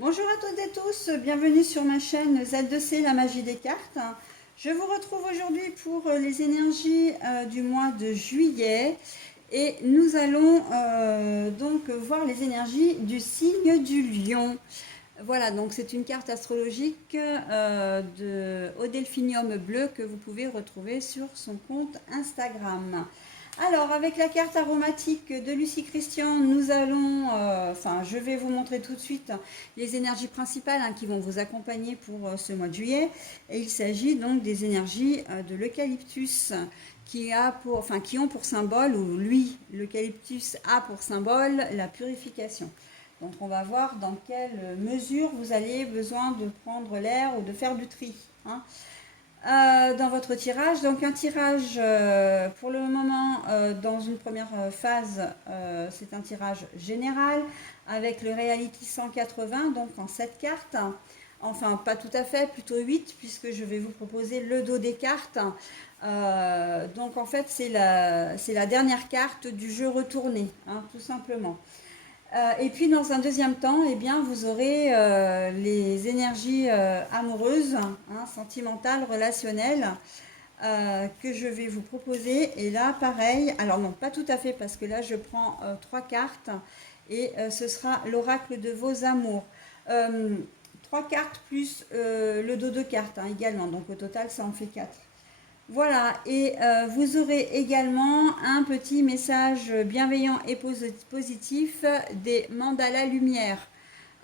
Bonjour à toutes et tous, bienvenue sur ma chaîne Z2C, la magie des cartes. Je vous retrouve aujourd'hui pour les énergies du mois de juillet et nous allons donc voir les énergies du signe du lion. Voilà, donc c'est une carte astrologique au delphinium bleu que vous pouvez retrouver sur son compte Instagram. Alors, avec la carte aromatique de Lucie Christian, nous allons, je vais vous montrer tout de suite les énergies principales qui vont vous accompagner pour ce mois de juillet. Et il s'agit donc des énergies de l'eucalyptus qui ont pour symbole, ou lui, l'eucalyptus a pour symbole la purification. Donc, on va voir dans quelle mesure vous allez besoin de prendre l'air ou de faire du tri. Dans votre tirage. Donc un tirage pour le moment dans une première phase, c'est un tirage général avec le Reality 180, donc en 7 cartes. Enfin, pas tout à fait, plutôt 8, puisque je vais vous proposer le dos des cartes. Donc en fait, c'est la dernière carte du jeu retourné, tout simplement. Et puis dans un deuxième temps, eh bien, vous aurez les énergies amoureuses, sentimentales, relationnelles, que je vais vous proposer. Et là, pareil, alors non, pas tout à fait, parce que là, je prends 3 cartes et ce sera l'oracle de vos amours. Euh, 3 cartes plus le dos de cartes également, donc au total, ça en fait 4. Voilà, et vous aurez également un petit message bienveillant et positif des mandalas lumière,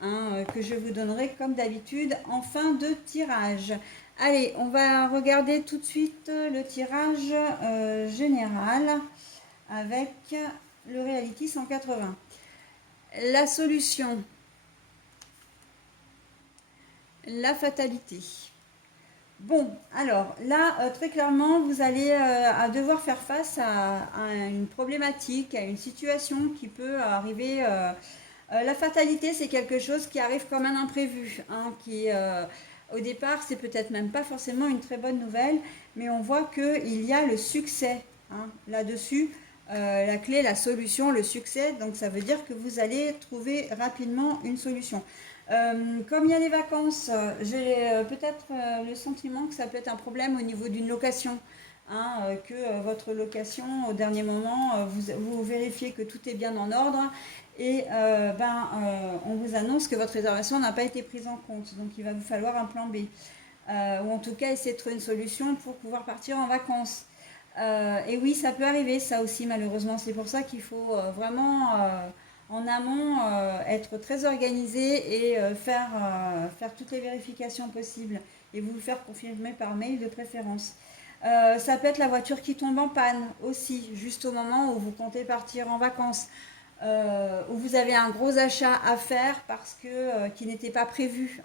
que je vous donnerai comme d'habitude en fin de tirage. Allez, on va regarder tout de suite le tirage général avec le Reality 180. La solution, la fatalité. Bon, alors là, très clairement, vous allez devoir faire face à une problématique, à une situation qui peut arriver. La fatalité, c'est quelque chose qui arrive comme un imprévu, qui au départ, c'est peut-être même pas forcément une très bonne nouvelle, mais on voit qu'il y a le succès là-dessus. La clé, la solution, le succès, donc ça veut dire que vous allez trouver rapidement une solution. Comme il y a les vacances, j'ai peut-être le sentiment que ça peut être un problème au niveau d'une location. Que votre location, au dernier moment, vous vérifiez que tout est bien en ordre et on vous annonce que votre réservation n'a pas été prise en compte. Donc il va vous falloir un plan B. Ou en tout cas essayer de trouver une solution pour pouvoir partir en vacances. Et oui, ça peut arriver, ça aussi, malheureusement. C'est pour ça qu'il faut vraiment, en amont, être très organisé et faire toutes les vérifications possibles et vous faire confirmer par mail de préférence. Ça peut être la voiture qui tombe en panne aussi, juste au moment où vous comptez partir en vacances, où vous avez un gros achat à faire parce que qui n'était pas prévu.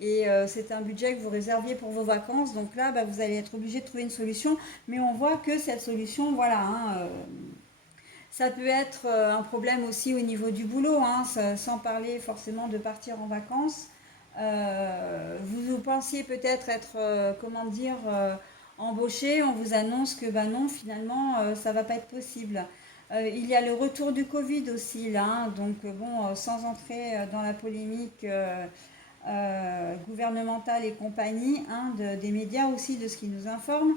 Et c'est un budget que vous réserviez pour vos vacances. Donc là, vous allez être obligé de trouver une solution. Mais on voit que cette solution, voilà, ça peut être un problème aussi au niveau du boulot, sans parler forcément de partir en vacances. Vous pensiez peut-être être, comment dire, embauché, on vous annonce que non, finalement, ça ne va pas être possible. Il y a le retour du Covid aussi, là, donc bon, sans entrer dans la polémique gouvernementale et compagnie, des médias aussi, de ce qui nous informe.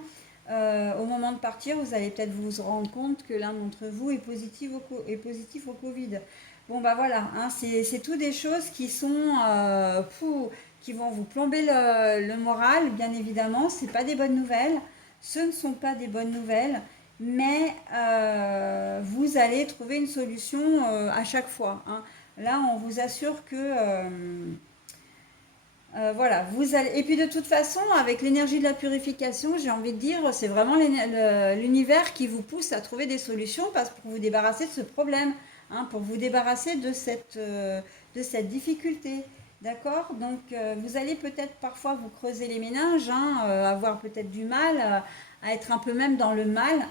Au moment de partir, vous allez peut-être vous rendre compte que l'un d'entre vous est positif au Covid. Bon, voilà, c'est tout des choses qui sont qui vont vous plomber le moral, bien évidemment. C'est pas des bonnes nouvelles. Ce ne sont pas des bonnes nouvelles, mais vous allez trouver une solution à chaque fois. Là, on vous assure que voilà, vous allez. Et puis de toute façon, avec l'énergie de la purification, j'ai envie de dire, c'est vraiment l'univers qui vous pousse à trouver des solutions pour vous débarrasser de ce problème, pour vous débarrasser de cette difficulté. D'accord. Donc vous allez peut-être parfois vous creuser les méninges, avoir peut-être du mal, à être un peu même dans le mal,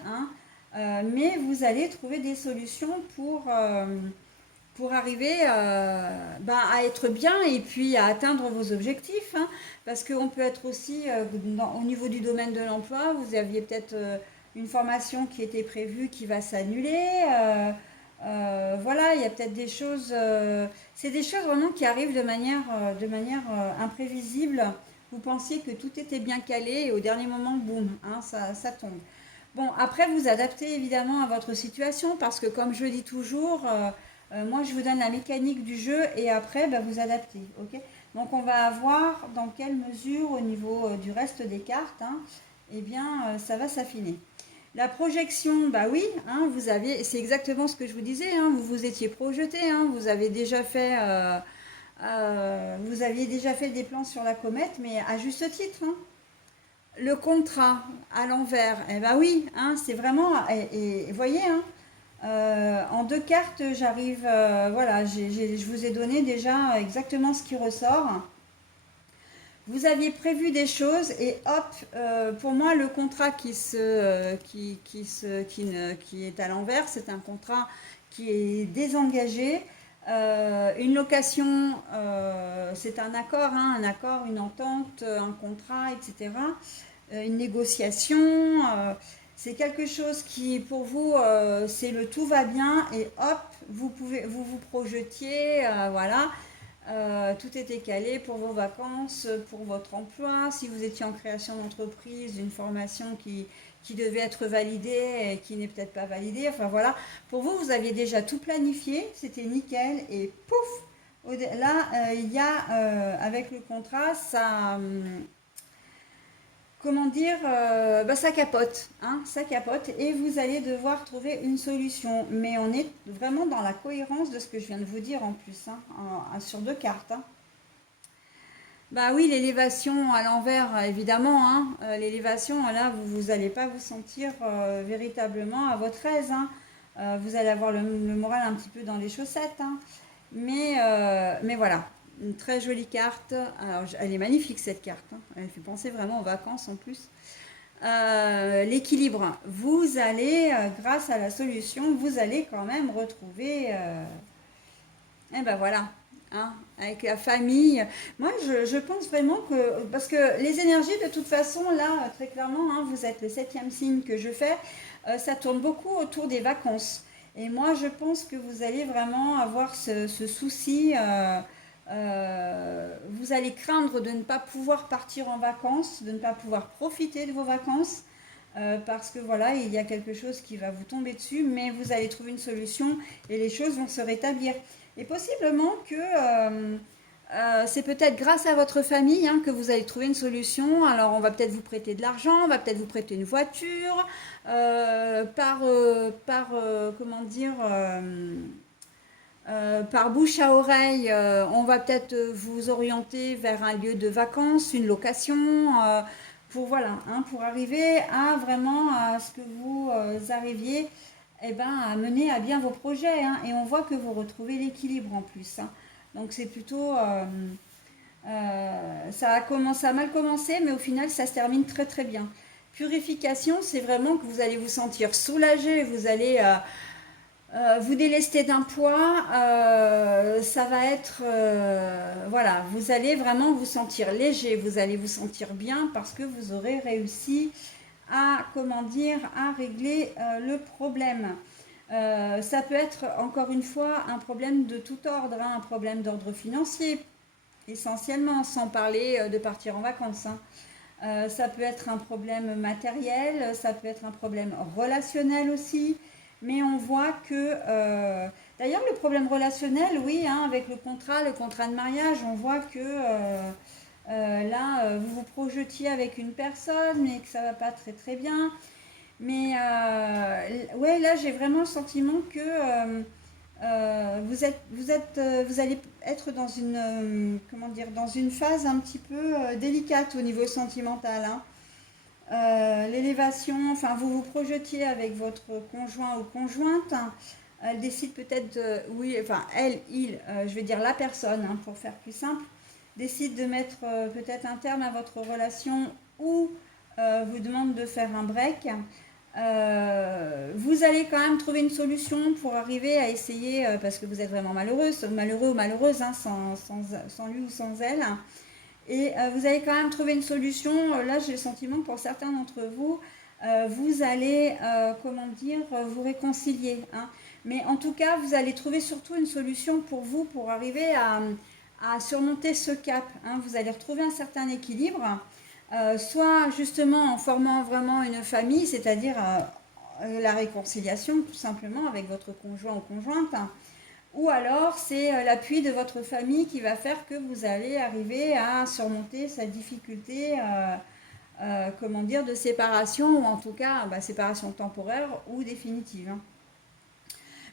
mais vous allez trouver des solutions pour arriver à être bien et puis à atteindre vos objectifs. Parce qu'on peut être aussi, au niveau du domaine de l'emploi, vous aviez peut-être une formation qui était prévue qui va s'annuler. Voilà, il y a peut-être des choses, c'est des choses vraiment qui arrivent de manière imprévisible. Vous pensiez que tout était bien calé et au dernier moment, boum, hein, ça tombe. Bon, après, vous adaptez évidemment à votre situation parce que, comme je dis toujours, moi je vous donne la mécanique du jeu et après, bah, vous adaptez. Ok. Donc, on va voir dans quelle mesure, au niveau du reste des cartes, hein, eh bien, ça va s'affiner. La projection, bah oui, hein, c'est exactement ce que je vous disais, hein, vous vous étiez projeté, hein, vous aviez déjà fait des plans sur la comète, mais à juste titre, hein. Le contrat à l'envers, eh ben oui, hein, c'est vraiment, et voyez, hein, en deux cartes, j'arrive, voilà, je vous ai donné déjà exactement ce qui ressort. Vous aviez prévu des choses et hop, pour moi, le contrat qui est à l'envers, c'est un contrat qui est désengagé. Une location, c'est un accord, hein, un accord, une entente, un contrat, etc. Une négociation, c'est quelque chose qui, pour vous, c'est le tout va bien et hop, vous vous projetiez, voilà. Tout était calé pour vos vacances, pour votre emploi. Si vous étiez en création d'entreprise, une formation qui devait être validée et qui n'est peut-être pas validée. Enfin voilà, pour vous, vous aviez déjà tout planifié, c'était nickel. Et pouf, là, il y a, avec le contrat, ça, comment dire, bah, ça capote, hein, ça capote et vous allez devoir trouver une solution. Mais on est vraiment dans la cohérence de ce que je viens de vous dire en plus, hein, sur deux cartes, hein. Bah oui, l'élévation à l'envers, évidemment, hein, l'élévation, là, vous n'allez pas vous sentir véritablement à votre aise, hein. Vous allez avoir le moral un petit peu dans les chaussettes, hein. Mais voilà, une très jolie carte. Alors, elle est magnifique cette carte, hein. Elle fait penser vraiment aux vacances en plus. L'équilibre, vous allez, grâce à la solution, vous allez quand même retrouver, et ben voilà, hein, avec la famille. Moi, je pense vraiment que, parce que les énergies, de toute façon, là, très clairement, hein, vous êtes le septième signe que je fais, ça tourne beaucoup autour des vacances. Et moi, je pense que vous allez vraiment avoir ce souci. Vous allez craindre de ne pas pouvoir partir en vacances, de ne pas pouvoir profiter de vos vacances, parce que voilà, il y a quelque chose qui va vous tomber dessus, mais vous allez trouver une solution et les choses vont se rétablir. Et possiblement que c'est peut-être grâce à votre famille, hein, que vous allez trouver une solution. Alors on va peut-être vous prêter de l'argent, on va peut-être vous prêter une voiture, comment dire, par bouche à oreille, on va peut-être vous orienter vers un lieu de vacances, une location, pour voilà, hein, pour arriver à vraiment à ce que vous arriviez, eh ben, à mener à bien vos projets, hein. Et on voit que vous retrouvez l'équilibre en plus, hein. Donc c'est plutôt, ça a mal commencé, mais au final ça se termine très très bien. Purification, c'est vraiment que vous allez vous sentir soulagé, vous allez vous délester d'un poids, ça va être, voilà, vous allez vraiment vous sentir léger, vous allez vous sentir bien parce que vous aurez réussi à, comment dire, à régler le problème. Ça peut être encore une fois un problème de tout ordre, hein, un problème d'ordre financier essentiellement, sans parler de partir en vacances, hein. Ça peut être un problème matériel, ça peut être un problème relationnel aussi, mais on voit que, d'ailleurs le problème relationnel, oui, hein, avec le contrat de mariage, on voit que là, vous vous projetiez avec une personne, mais que ça va pas très très bien. Mais ouais, là j'ai vraiment le sentiment que vous allez être dans une, comment dire, dans une phase un petit peu délicate au niveau sentimental, hein. L'élévation, enfin vous vous projetiez avec votre conjoint ou conjointe, hein. Elle décide peut-être, oui, enfin elle, il, je vais dire la personne, hein, pour faire plus simple, décide de mettre peut-être un terme à votre relation ou vous demande de faire un break. Vous allez quand même trouver une solution pour arriver à essayer, parce que vous êtes vraiment malheureux ou malheureuse, hein, sans lui ou sans elle. Et vous allez quand même trouver une solution. Là, j'ai le sentiment que pour certains d'entre vous, vous allez, comment dire, vous réconcilier, hein. Mais en tout cas, vous allez trouver surtout une solution pour vous, pour arriver à surmonter ce cap, hein. Vous allez retrouver un certain équilibre, soit justement en formant vraiment une famille, c'est-à-dire la réconciliation tout simplement avec votre conjoint ou conjointe, hein. Ou alors c'est l'appui de votre famille qui va faire que vous allez arriver à surmonter cette difficulté, comment dire, de séparation, ou en tout cas séparation temporaire ou définitive, hein.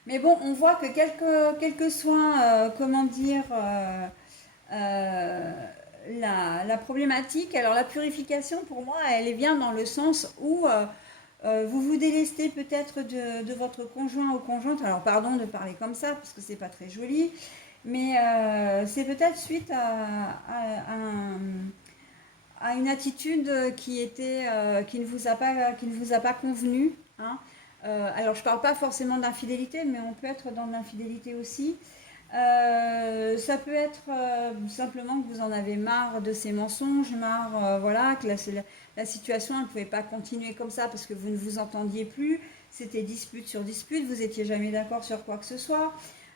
Mais bon, on voit que quel que soit, comment dire, euh, la problématique, alors la purification pour moi, elle vient dans le sens où vous vous délestez peut-être de votre conjoint ou conjointe. Alors pardon de parler comme ça parce que c'est pas très joli, mais c'est peut-être suite à une attitude qui ne vous a pas convenu, hein. Alors je parle pas forcément d'infidélité, mais on peut être dans l'infidélité aussi. Ça peut être simplement que vous en avez marre de ces mensonges, marre, voilà, que la situation ne pouvait pas continuer comme ça parce que vous ne vous entendiez plus. C'était dispute sur dispute, vous n'étiez jamais d'accord sur quoi que ce soit.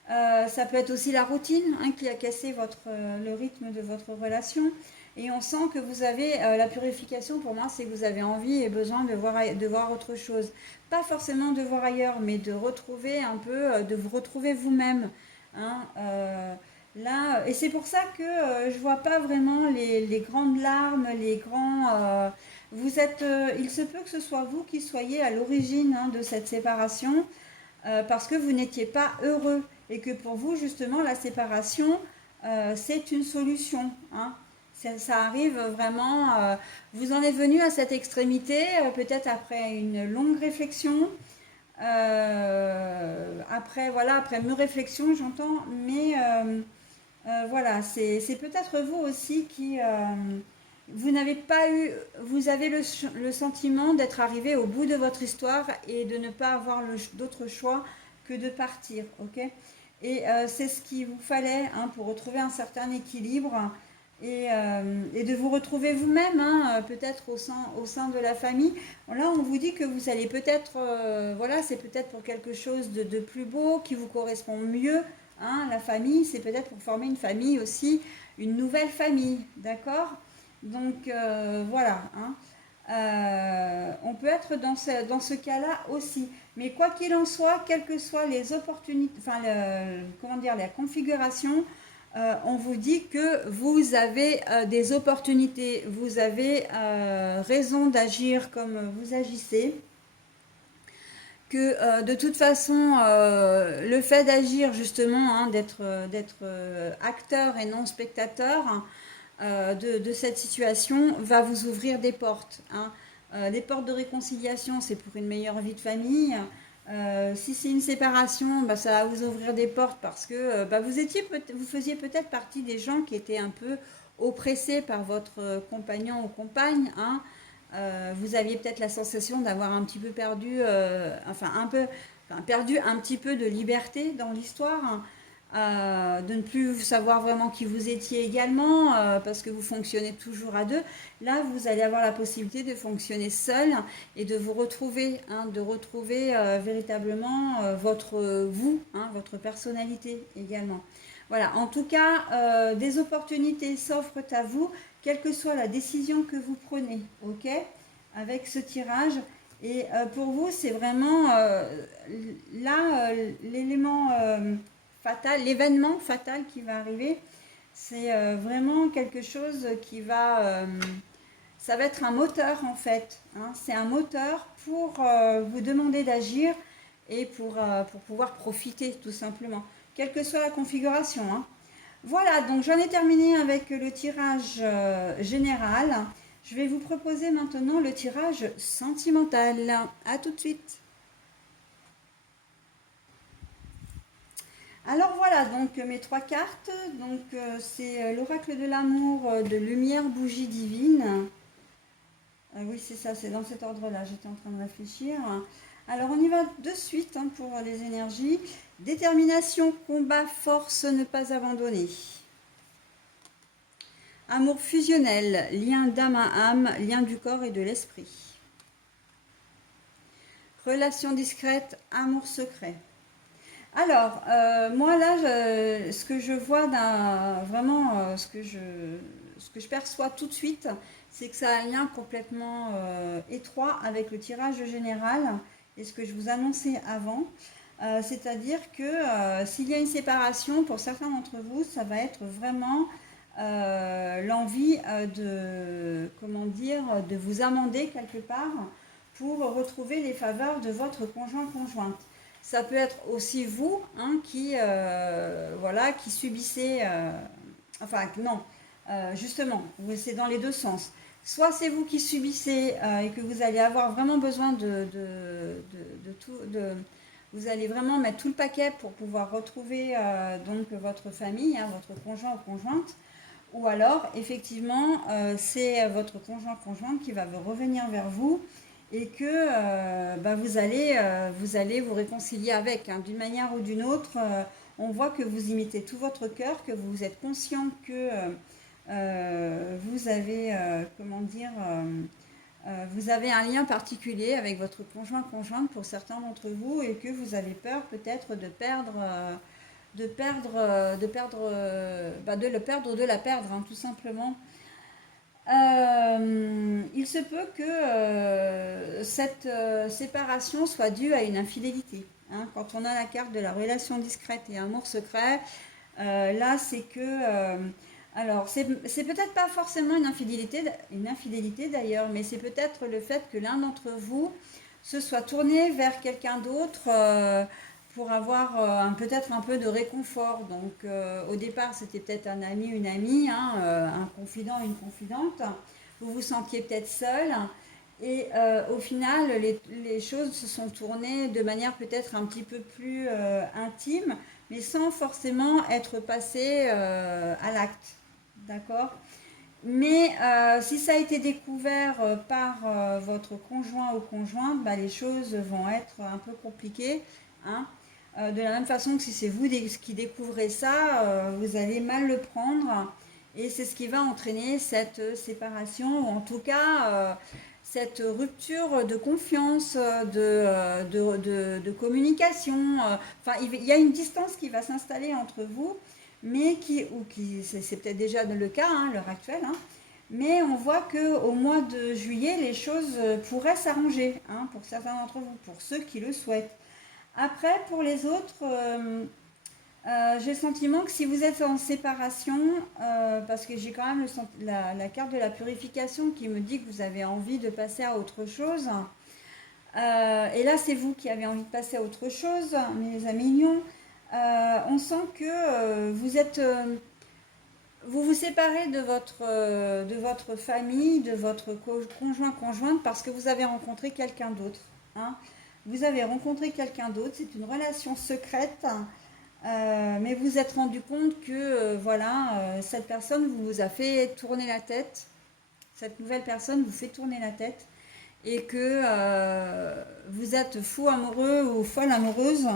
Ça peut être aussi la routine, hein, qui a cassé le rythme de votre relation. Et on sent que vous avez la purification, pour moi, c'est que vous avez envie et besoin de voir autre chose. Pas forcément de voir ailleurs, mais de retrouver un peu, de vous retrouver vous-même, hein. Là, et c'est pour ça que je vois pas vraiment les grandes larmes, les grands. Il se peut que ce soit vous qui soyez à l'origine, hein, de cette séparation, parce que vous n'étiez pas heureux et que pour vous, justement, la séparation, c'est une solution, hein. Ça arrive vraiment. Vous en êtes venu à cette extrémité, peut-être après une longue réflexion. Après, voilà, après mûre réflexion, j'entends, mais voilà, c'est peut-être vous aussi qui, vous n'avez pas eu, vous avez le sentiment d'être arrivé au bout de votre histoire et de ne pas avoir d'autre choix que de partir, ok? Et c'est ce qu'il vous fallait, hein, pour retrouver un certain équilibre et de vous retrouver vous-même, hein, peut-être au sein de la famille. Là, on vous dit que vous allez peut-être, voilà, c'est peut-être pour quelque chose de plus beau, qui vous correspond mieux, hein. La famille, c'est peut-être pour former une famille aussi, une nouvelle famille, d'accord? Donc voilà, hein. On peut être dans ce cas-là aussi. Mais quoi qu'il en soit, quelles que soient les opportunités, enfin, comment dire, la configuration, on vous dit que vous avez des opportunités, vous avez raison d'agir comme vous agissez, que de toute façon, le fait d'agir justement, hein, d'être acteur et non spectateur, de cette situation va vous ouvrir des portes, hein. Les portes de réconciliation, c'est pour une meilleure vie de famille. Si c'est une séparation, ça va vous ouvrir des portes parce que vous faisiez peut-être partie des gens qui étaient un peu oppressés par votre compagnon ou compagne, hein. Vous aviez peut-être la sensation d'avoir un petit peu perdu, perdu un petit peu de liberté dans l'histoire, hein. De ne plus savoir vraiment qui vous étiez également, parce que vous fonctionnez toujours à deux. Là, vous allez avoir la possibilité de fonctionner seul et de vous retrouver, hein, de retrouver véritablement votre vous, hein, votre personnalité également. Voilà, en tout cas, des opportunités s'offrent à vous, quelle que soit la décision que vous prenez, ok, avec ce tirage. Et pour vous, c'est vraiment là l'élément fatal, l'événement fatal qui va arriver. C'est vraiment quelque chose qui va, ça va être un moteur en fait, hein. C'est un moteur pour vous demander d'agir et pour pouvoir profiter tout simplement, quelle que soit la configuration, hein. Voilà, donc j'en ai terminé avec le tirage général. Je vais vous proposer maintenant le tirage sentimental. À tout de suite. Alors voilà, donc mes trois cartes. Donc c'est l'oracle de l'amour de lumière bougie divine. Oui, c'est ça, c'est dans cet ordre-là. J'étais en train de réfléchir. Alors on y va de suite, hein, pour les énergies. Détermination, combat, force, ne pas abandonner. Amour fusionnel, lien d'âme à âme, lien du corps et de l'esprit. Relation discrète, amour secret. Alors, moi là, ce que je vois vraiment, ce que je perçois tout de suite, c'est que ça a un lien complètement étroit avec le tirage général et ce que je vous annonçais avant. C'est-à-dire que s'il y a une séparation, pour certains d'entre vous, ça va être vraiment l'envie comment dire, de vous amender quelque part pour retrouver les faveurs de votre conjoint-conjointe. Ça peut être aussi vous hein, voilà, qui subissez, enfin non, justement, c'est dans les deux sens. Soit c'est vous qui subissez et que vous allez avoir vraiment besoin de tout, vous allez vraiment mettre tout le paquet pour pouvoir retrouver donc votre famille, hein, votre conjoint ou conjointe. Ou alors, effectivement, c'est votre conjoint-conjointe qui va revenir vers vous et que vous allez vous réconcilier avec. Hein. D'une manière ou d'une autre, on voit que vous y mettez tout votre cœur, que vous êtes conscient que vous avez, comment dire, vous avez un lien particulier avec votre conjoint-conjointe pour certains d'entre vous et que vous avez peur peut-être de perdre de le perdre ou de la perdre, hein, tout simplement. Il se peut que cette séparation soit due à une infidélité. Hein. Quand on a la carte de la relation discrète et amour secret, là c'est que... alors, c'est peut-être pas forcément une infidélité d'ailleurs, mais c'est peut-être le fait que l'un d'entre vous se soit tourné vers quelqu'un d'autre pour avoir peut-être un peu de réconfort. Donc au départ c'était peut-être un ami, une amie, hein, un confident, une confidente. Vous vous sentiez peut-être seul et au final les choses se sont tournées de manière peut-être un petit peu plus intime, mais sans forcément être passé à l'acte. D'accord? Mais si ça a été découvert par votre conjoint ou conjointe, bah, les choses vont être un peu compliquées. Hein. De la même façon que si c'est vous qui découvrez ça, vous allez mal le prendre. Et c'est ce qui va entraîner cette séparation, ou en tout cas cette rupture de confiance, de communication. Enfin, il y a une distance qui va s'installer entre vous, mais c'est peut-être déjà le cas hein, à l'heure actuelle. Hein, mais on voit qu'au mois de juillet, les choses pourraient s'arranger hein, pour certains d'entre vous, pour ceux qui le souhaitent. Après, pour les autres, j'ai le sentiment que si vous êtes en séparation, parce que j'ai quand même la carte de la purification qui me dit que vous avez envie de passer à autre chose, et là c'est vous qui avez envie de passer à autre chose, mes amis mignons, on sent que vous vous séparez de votre famille, de votre conjoint-conjointe parce que vous avez rencontré quelqu'un d'autre. Hein. Vous avez rencontré quelqu'un d'autre, c'est une relation secrète, mais vous vous êtes rendu compte que voilà, cette personne vous a fait tourner la tête, cette nouvelle personne vous fait tourner la tête et que vous êtes fou amoureux ou folle amoureuse.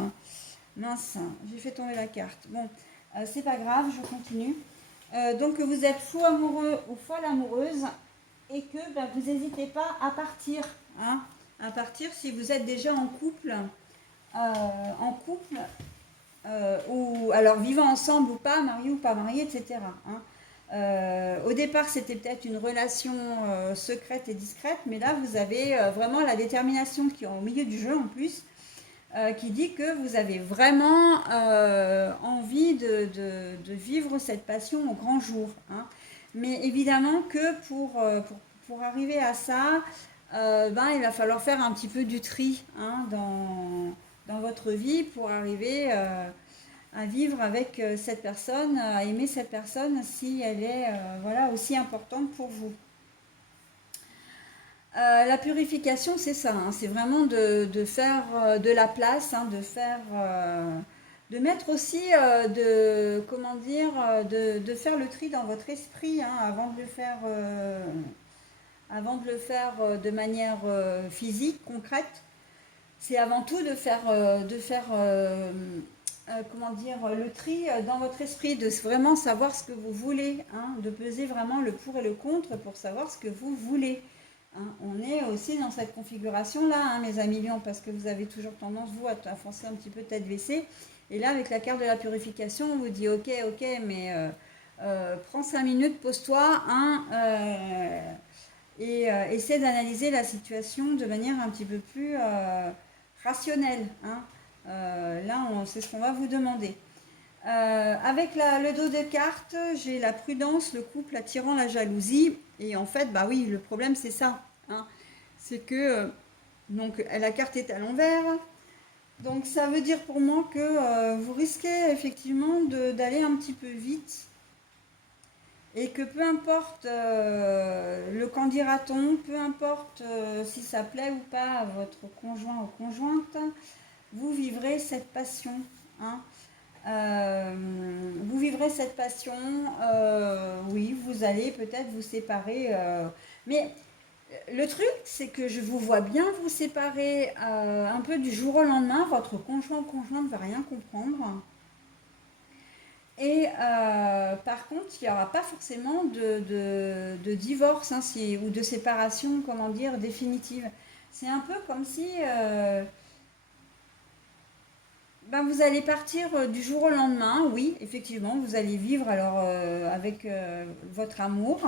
Mince, j'ai fait tomber la carte. Bon, c'est pas grave, je continue. Donc vous êtes fou amoureux ou folle amoureuse et que vous n'hésitez pas à partir. Hein, à partir si vous êtes déjà en couple. Ou alors vivant ensemble ou pas, mariés ou pas mariés, etc. Hein. Au départ, c'était peut-être une relation secrète et discrète, mais là, vous avez vraiment la détermination qui est au milieu du jeu en plus, qui dit que vous avez vraiment envie de vivre cette passion au grand jour. Hein. Mais évidemment que pour arriver à ça, il va falloir faire un petit peu du tri hein, dans votre vie pour arriver à vivre avec cette personne, à aimer cette personne si elle est voilà, aussi importante pour vous. La purification, c'est ça, hein, c'est vraiment de faire de la place, hein, de mettre aussi, comment dire, de faire le tri dans votre esprit hein, avant de le faire de manière physique, concrète. C'est avant tout de faire comment dire, le tri dans votre esprit, de vraiment savoir ce que vous voulez, hein, de peser vraiment le pour et le contre pour savoir ce que vous voulez. Hein. On est aussi dans cette configuration-là, hein, mes amis lions, parce que vous avez toujours tendance, vous, à foncer un petit peu tête baissée. Et là, avec la carte de la purification, on vous dit, ok, mais prends 5 minutes, pose-toi, hein, et essaie d'analyser la situation de manière un petit peu plus rationnelle, hein. Là, c'est ce qu'on va vous demander. Avec le dos de carte, j'ai la prudence, le couple attirant la jalousie. Et en fait, bah oui, le problème c'est ça, hein. C'est que donc la carte est à l'envers. Donc ça veut dire pour moi que vous risquez effectivement d'aller un petit peu vite. Et que peu importe le qu'en dira-t-on, peu importe si ça plaît ou pas à votre conjoint ou conjointe, vous vivrez cette passion, hein. Vous vivrez cette passion, oui, vous allez peut-être vous séparer, mais le truc, c'est que je vous vois bien vous séparer un peu du jour au lendemain, votre conjoint ou conjointe ne va rien comprendre. Et par contre, il n'y aura pas forcément de divorce, hein, ou de séparation, comment dire, définitive. C'est un peu comme si ben, vous allez partir du jour au lendemain, oui, effectivement, vous allez vivre alors avec votre amour,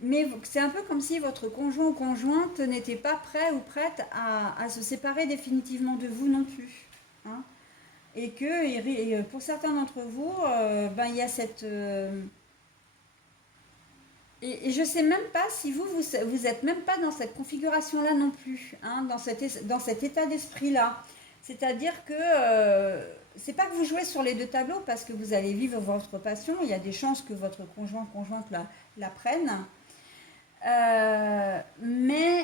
mais c'est un peu comme si votre conjoint ou conjointe n'était pas prêt ou prête à se séparer définitivement de vous non plus, hein. Et que pour certains d'entre vous, ben, il y a cette... et je ne sais même pas si vous êtes même pas dans cette configuration-là non plus, hein, dans cet état d'esprit-là. C'est-à-dire que c'est pas que vous jouez sur les deux tableaux parce que vous allez vivre votre passion. Il y a des chances que votre conjointe la prenne. Mais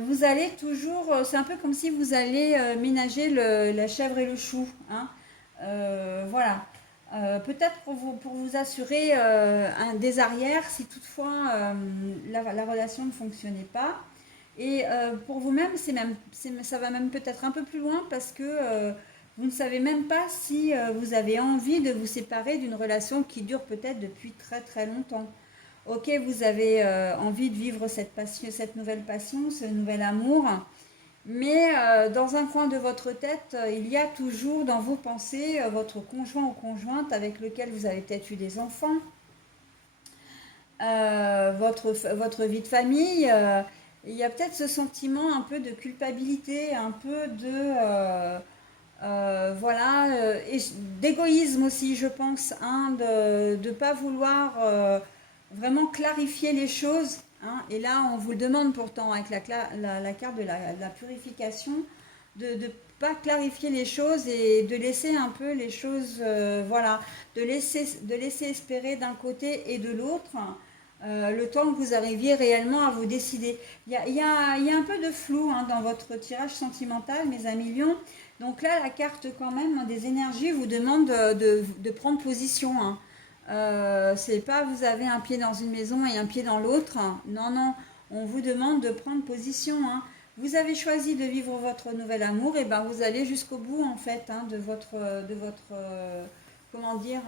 vous allez toujours, c'est un peu comme si vous allez ménager la chèvre et le chou, hein. Voilà. Peut-être pour vous assurer des arrières si toutefois la relation ne fonctionnait pas. Et pour vous-même, ça va même peut-être un peu plus loin parce que vous ne savez même pas si vous avez envie de vous séparer d'une relation qui dure peut-être depuis très très longtemps. Ok, vous avez envie de vivre cette passion, cette nouvelle passion, ce nouvel amour, mais dans un coin de votre tête, il y a toujours dans vos pensées votre conjoint ou conjointe avec lequel vous avez peut-être eu des enfants, votre vie de famille. Il y a peut-être ce sentiment un peu de culpabilité, un peu voilà, d'égoïsme aussi, je pense, hein, de ne pas vouloir vraiment clarifier les choses, hein. Et là, on vous le demande pourtant avec la carte de la purification, de ne pas clarifier les choses et de laisser un peu les choses, voilà, de laisser espérer d'un côté et de l'autre. Le temps que vous arriviez réellement à vous décider. Il y a un peu de flou, hein, dans votre tirage sentimental, mes amis lions. Donc là, la carte quand même des énergies vous demande de prendre position, hein. C'est pas vous avez un pied dans une maison et un pied dans l'autre. Non, non, on vous demande de prendre position, hein. Vous avez choisi de vivre votre nouvel amour, et ben vous allez jusqu'au bout en fait, hein, comment dire,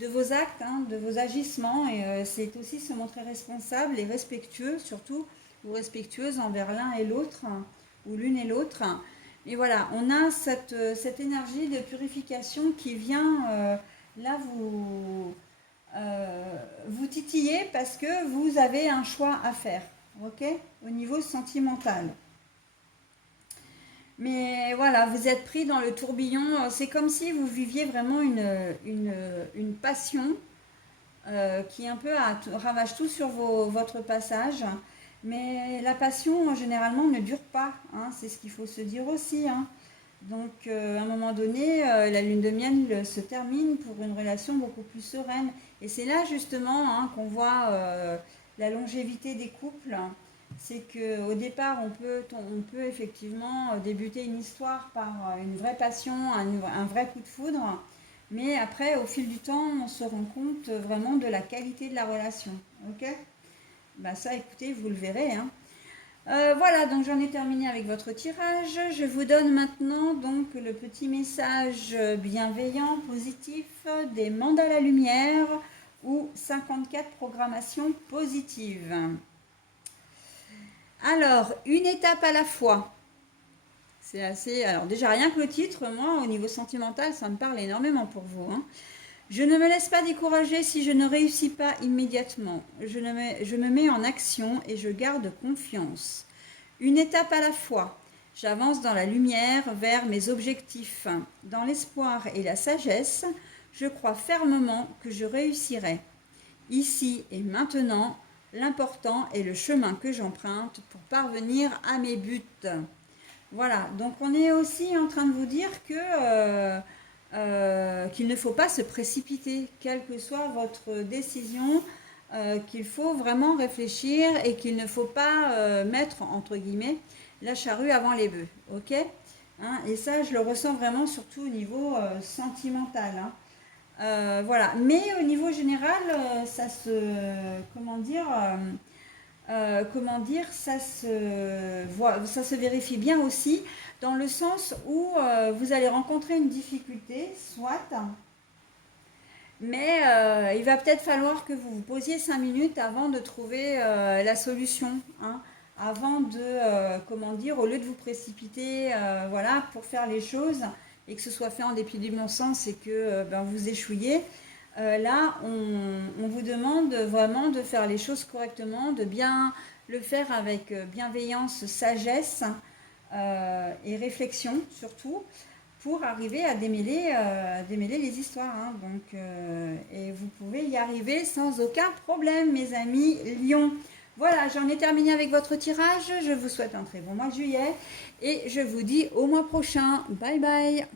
de vos actes, hein, de vos agissements. Et c'est aussi se montrer responsable et respectueux, surtout, ou respectueuse envers l'un et l'autre, hein, ou l'une et l'autre. Et voilà, on a cette énergie de purification qui vient là vous titiller parce que vous avez un choix à faire, ok, au niveau sentimental. Mais voilà, vous êtes pris dans le tourbillon. C'est comme si vous viviez vraiment une passion qui un peu ravage tout sur votre passage. Mais la passion, généralement, ne dure pas, hein. C'est ce qu'il faut se dire aussi, hein. Donc, à un moment donné, la lune de miel se termine pour une relation beaucoup plus sereine. Et c'est là, justement, hein, qu'on voit la longévité des couples. C'est qu'au départ, on peut effectivement débuter une histoire par une vraie passion, un vrai coup de foudre. Mais après, au fil du temps, on se rend compte vraiment de la qualité de la relation. Ok? Bah ça, écoutez, vous le verrez, hein. Voilà, donc j'en ai terminé avec votre tirage. Je vous donne maintenant donc le petit message bienveillant, positif des mandats à la lumière ou 54 programmations positives. Alors, une étape à la fois. C'est assez... Alors déjà, rien que le titre, moi, au niveau sentimental, ça me parle énormément pour vous, hein. Je ne me laisse pas décourager si je ne réussis pas immédiatement. Je me mets en action et je garde confiance. Une étape à la fois. J'avance dans la lumière vers mes objectifs. Dans l'espoir et la sagesse, je crois fermement que je réussirai. Ici et maintenant, l'important est le chemin que j'emprunte pour parvenir à mes buts. Voilà, donc on est aussi en train de vous dire que qu'il ne faut pas se précipiter, quelle que soit votre décision, qu'il faut vraiment réfléchir et qu'il ne faut pas mettre, entre guillemets, la charrue avant les bœufs, ok, hein, et ça, je le ressens vraiment surtout au niveau sentimental, hein. Voilà, mais au niveau général, ça se, comment dire, ça se vérifie bien aussi dans le sens où vous allez rencontrer une difficulté, soit, mais il va peut-être falloir que vous vous posiez 5 minutes avant de trouver la solution, hein, avant de, comment dire, au lieu de vous précipiter, voilà, pour faire les choses et que ce soit fait en dépit du bon sens et que ben, vous échouiez. Là, on vous demande vraiment de faire les choses correctement, de bien le faire avec bienveillance, sagesse et réflexion surtout, pour arriver à démêler les histoires, hein. Donc, et vous pouvez y arriver sans aucun problème, mes amis Lion. Voilà, j'en ai terminé avec votre tirage. Je vous souhaite un très bon mois de juillet et je vous dis au mois prochain. Bye bye.